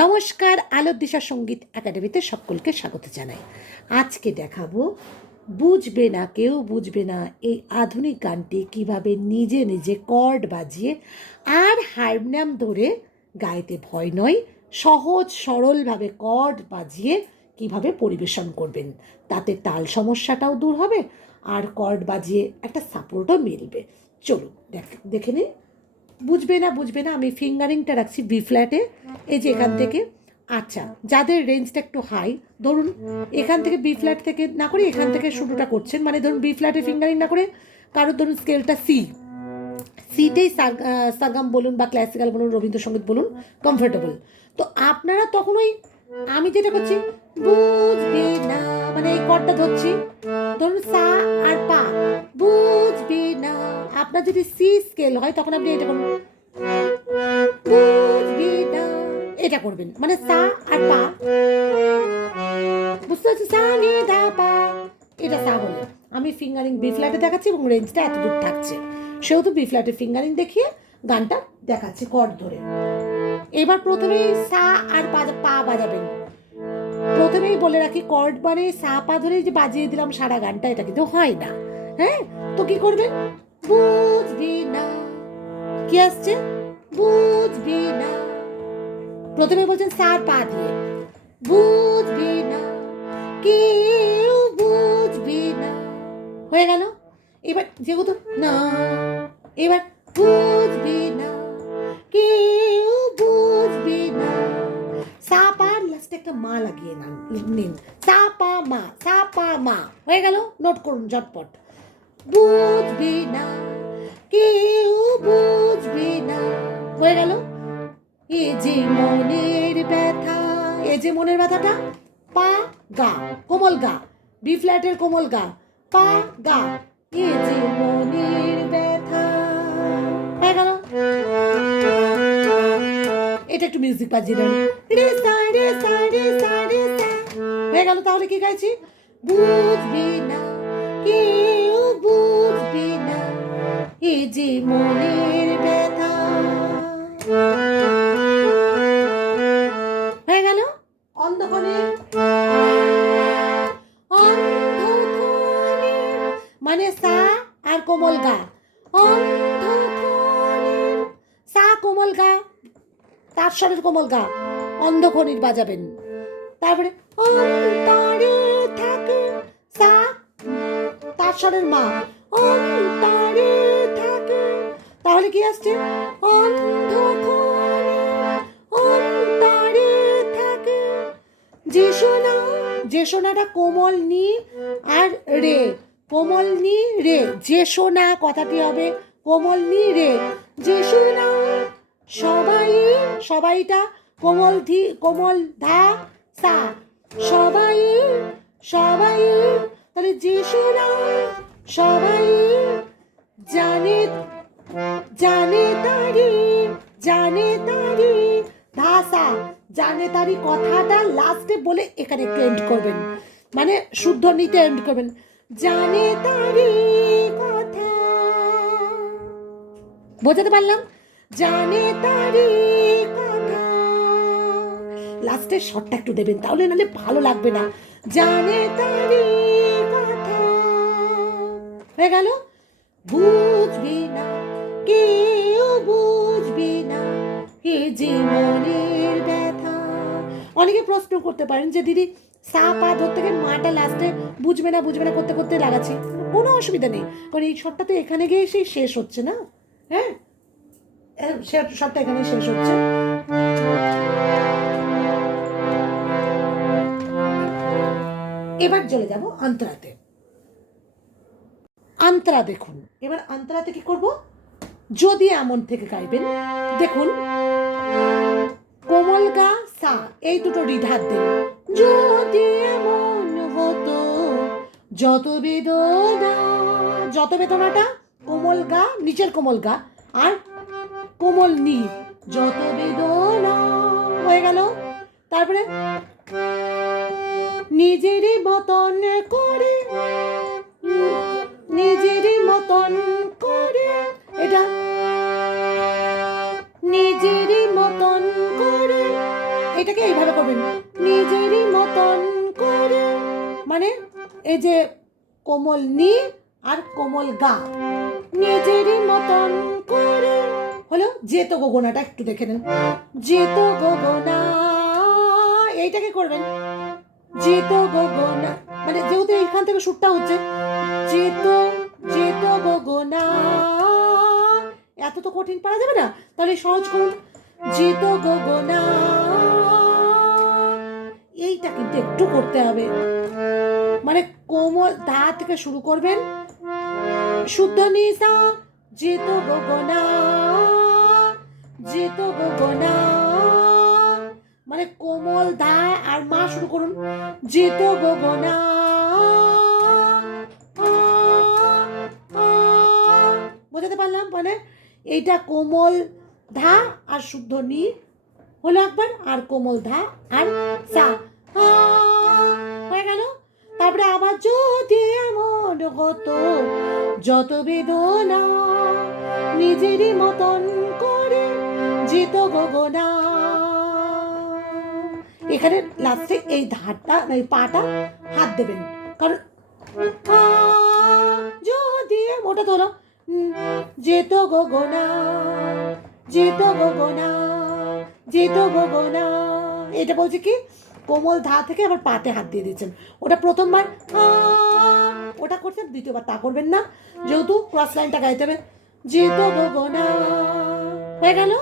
নমস্কার, আলোর দিশা সংগীত একাডেমিতে সকলকে স্বাগত জানাই। আজকে দেখাবো, বুঝবে না কেউ বুঝবে না এই আধুনিক গানটি কীভাবে নিজে নিজে কর্ড বাজিয়ে আর হারমোনিয়াম ধরে গাইতে ভয় নয়, সহজ সরলভাবে কর্ড বাজিয়ে কীভাবে পরিবেশন করবেন। তাতে তাল সমস্যাটাও দূর হবে আর কর্ড বাজিয়ে একটা সাপোর্টও মিলবে। চলুন, দেখ নিন বুঝবে না বুঝবে না আমি ফিঙ্গারিংটা রাখছি বি ফ্ল্যাটে এই যে এখান থেকে। আচ্ছা যাদের রেঞ্জটা একটু হাই ধরুন এখান থেকে বি ফ্ল্যাট থেকে না করে এখান থেকে শুরুটা করছেন মানে ধরুন বি ফ্ল্যাটে ফিঙ্গারিং না করে কারোর ধরুন স্কেলটা সি সিতেই সাগাম বলুন বা ক্লাসিক্যাল বলুন রবীন্দ্রসঙ্গীত বলুন কমফোর্টেবল তো আপনারা তখন ওই আমি যেটা করছি বুঝবে না মানে এই কর্ডটা ধরছি ধরুন সা আর পা বুঝবে না আপনার যদি সি স্কেল হয়, তখন আপনি এটা করবেন। এটা করবেন। মানে সা আর পা। বুঝতে পারছি সা, নি, দা, পা। এটা সা হলো আমি ফিঙ্গারিং বি ফ্ল্যাটে দেখাচ্ছি এবং রেঞ্জটা এত দূর থাকছে। সেহেতু বি ফ্ল্যাটে ফিঙ্গারিং দেখিয়ে গানটা দেখাচ্ছি কর্ড ধরে। এবার প্রথমেই সা আর পা বাজাবেন। প্রথমেই বলে রাখি কর্ড মানে সা, পা ধরে যে বাজিয়ে দিলাম সারা গানটা, এটা কিন্তু হয় না। হ্যাঁ? তো কি করবেন? বুঝবি না কি আসছে? বুঝবি না প্রথমে বলছেন সার পা দিয়ে। বুঝবি না কেউ বুঝবি না হয়ে গেল? এবার যেহেতু না, এবার বুঝবি না কেউ বুঝবি না সাপার লাস্টে একটা মা লাগিয়ে নান। নিন সাপা মা সাপা মা। হয়ে গেল? নোট করুন, ঝটপট। বুঝবি না, কেউ বুঝবি না। হয়ে গেল? এ যে মনের ব্যথা, এ যে মনের ব্যথাটা, পা, গা, কোমল গা বি ফ্ল্যাটের কোমল গা, পা, গা, এ যে মনের ব্যথা। হয়ে গেল? এটা একটু মিউজিক বাজিয়ে দেন। হয়ে গেল তাহলে কি গাইছি? বুঝবি না, কেউ বুঝবি না এ যে মনের ব্যথা। হয়ে গেল? অন্ধকনে মানে সা আর কোমল গা। সা, কোমল গা, তার স্বরের কোমল গা। অন্ধকনির বাজাবেন। তারপরে অন্তরে তার স্বরের মা। অন্তরে থাকে। তাহলে কি আসছে? অন্ধকনে অন্তরে থাকে। যে সোনা, যে সোনাটা কোমল নি আর রে। কোমল নি রে। যে সোনা, কথাটি হবে কোমল নি রে। যে সোনা, সবাই, সবাইটা কোমল ধি, কোমল ধা, সা। সবাই সবাই তাহলে যে সোনা সবাই জানে জানে তারি জানে তারি। ধাসা জানে তারি কথাটা লাস্টে বলে এখানে একটু এন্ড করবেন। মানে শুদ্ধ নিতে এন্ড করবেন। জানে তারি কথা। বোঝাতে পারলাম? জানে তারি কথা। লাস্টের শটটা একটু দেবেন, তাহলে নাহলে ভালো লাগবে না। জানে তারি হয়ে গেল? বুঝবি না, কেউ বুঝবি না, এ জীবনের ব্যথা। অনেকে প্রশ্ন করতে পারেন যে, দিদি সা পা ধরতে গিয়ে মাটা লাস্টে বুঝবে না বুঝবে না, করতে করতে লাগাচ্ছি। কোনো অসুবিধা নেই। কারণ এই শটটা তো এখানে গিয়ে সেই শেষ হচ্ছে না? হ্যাঁ? শটটা এখানে শেষ হচ্ছে। এবার চলে যাব অন্তরাতে আন্তরা দেখুন। এবার আন্তরাতে কি করব? যদি এমন থেকে গাইবেন, দেখুন। কোমল গা, সা, এই দুটো রিধার দেন। যদি এমন হতো, যত বেদনা, যত বেদনাটা, কোমল গা, নিচের কোমল গা, আর কোমল নি যত বেদনা হয়ে গেল। তারপরে, নিজেরই মতন করে করবেন নিজেরই মতন করে। মানে এই যে কোমল নি আর কোমল গা। নিজেরই মতন করে। হলো যেত গগনাটা একটু দেখে নেন। যেত গগনা এইটাকে করবেন? যেত গগনা মানে যেহেতু এইখান থেকে সুরটা হচ্ছে, যেত যেত গগনা। এত তো কঠিন পারা যাবে না। তাহলে সহজ করুন। যেত গগনা। কিন্তু একটু করতে হবে। মানে কোমল ধা থেকে শুরু করবেন। শুদ্ধ নিসা যেত গগনা যেত গগনা মানে কোমল ধা আর মা শুরু করুন। যেত গগনা বোঝাতে পারলাম? মানে এইটা কোমল ধা আর শুদ্ধ নি। হলো একবার আর কোমল ধা আর সা হয়ে গেল? তারপরে আবার যদি এমন হতো, যত বেদনা নিজেরই মতন করে যেত গগনা। এখানে লাস্টে এই ধারটা এই পাটা হাত দেবেন। কারণ যদি ওটা ধরো যেত গগনা যেত গগনা যেত গগনা। এটা বলছে কি? কোমল ধা থেকে আবার পাতে হাত দিয়ে দিচ্ছেন। ওটা প্রথমবার ওটা করছেন, দ্বিতীয়বার তা করবেন না। যেহেতু ক্রস লাইনটা গাইতে হবে। যেত গগনা হয়ে গেল?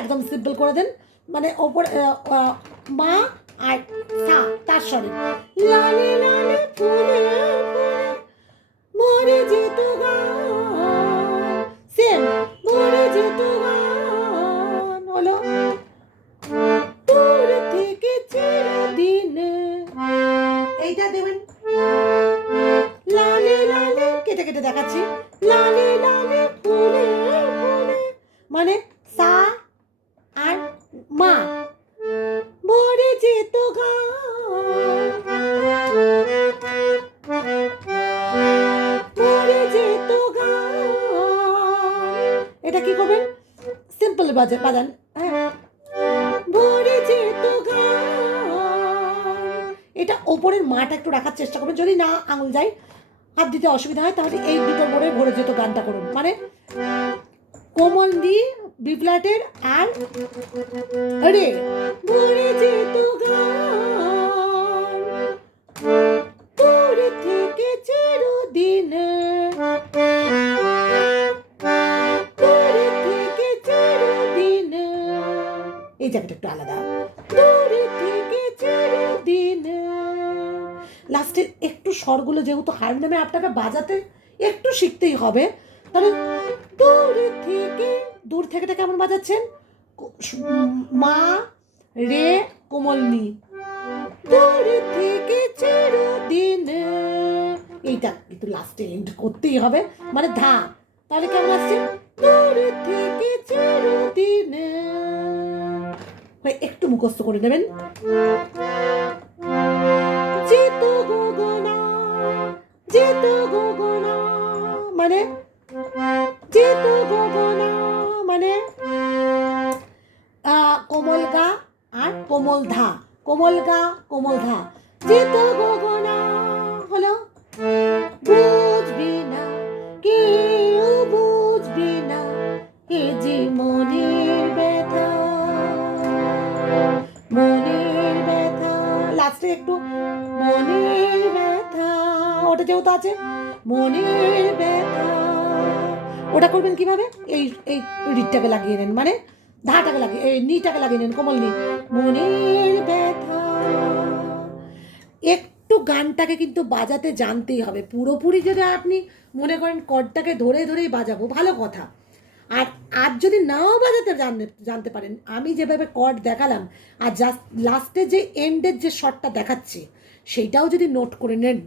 একদম সিম্পল করে দেন। মানে ওপরে মা আর সা, তার স্বরে লালে লালে ফুলে মরে যেত গান বাজে বাজান। এটা ওপরের মাটা একটু রাখার চেষ্টা করবেন। যদি না আঙুল যায় হাত দিতে অসুবিধা হয় তাহলে এই দুটো মোড়ে ভরে যেত গানটা করুন। মানে কোমল দি বি ফ্ল্যাটের আর রে। ভরে যেত গান এই জায়গাটা একটু আলাদা। লাস্টের একটু স্বরগুলো যেহেতু হারমোনিয়ামে আপনাকে বাজাতে একটু শিখতেই হবে। তাহলে দূরে থেকে, দূর থেকেটা কেমন বাজাচ্ছেন? মা, রে কোমল দূরে থেকে চিরদিন এইটা কিন্তু লাস্টে এন্ড করতেই হবে। মানে ধা। তাহলে কেমন আসছে? দূরে থেকে চিরদিন হয়ে একটু মুখস্থ করে নেবেন। মানে? মানে? কোমল গা আর কোমল ধা। কোমল গা, কোমল ধা। যেত গগনা যেহেতু আছে। ওটা করবেন কীভাবে? এই এই রিটটাকে লাগিয়ে নেন। মানে ধাটাকে লাগিয়ে, এই নিটাকে লাগিয়ে নেন, কোমল নি। মনের একটু গানটাকে কিন্তু বাজাতে জানতেই হবে। পুরোপুরি যদি আপনি মনে করেন কর্ডটাকে ধরে ধরেই বাজাবো, ভালো কথা। আর আর যদি নাও বাজাতে জানতে জানতে পারেন, আমি যেভাবে কর্ড দেখালাম, আর জাস্ট লাস্টে যে এন্ডের যে শটটা দেখাচ্ছি, সেইটাও যদি নোট করে নেন।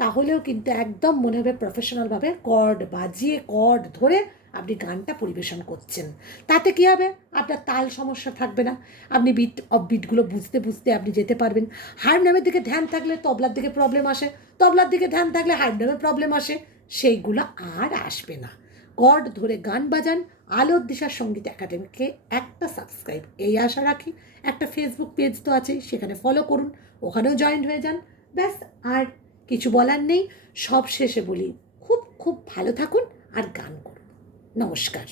তাহলেও কিন্তু একদম মনে হবে প্রফেশনালভাবে কর্ড বাজিয়ে কর্ড ধরে আপনি গানটা পরিবেশন করছেন। তাতে কী হবে? আপনার তাল সমস্যা থাকবে না। আপনি বিট বিটগুলো বুঝতে বুঝতে আপনি যেতে পারবেন। হারমোনিয়ামের দিকে ধ্যান থাকলে তবলার দিকে প্রবলেম আসে। তবলার দিকে ধ্যান থাকলে হারমোনিয়ামের প্রবলেম আসে। সেইগুলো আর আসবে না। গড ধরে গান বাজান, আলোর দিশার সংগীত একাডেমিকে একটা সাবস্ক্রাইব এই আশা রাখি। একটা ফেসবুক পেজ তো আছে সেখানে ফলো করুন। ওখানেও জয়েন হয়ে যান। ব্যাস, আর কিছু বলার নেই। সব শেষে বলি খুব খুব ভালো থাকুন আর গান করুন। নমস্কার।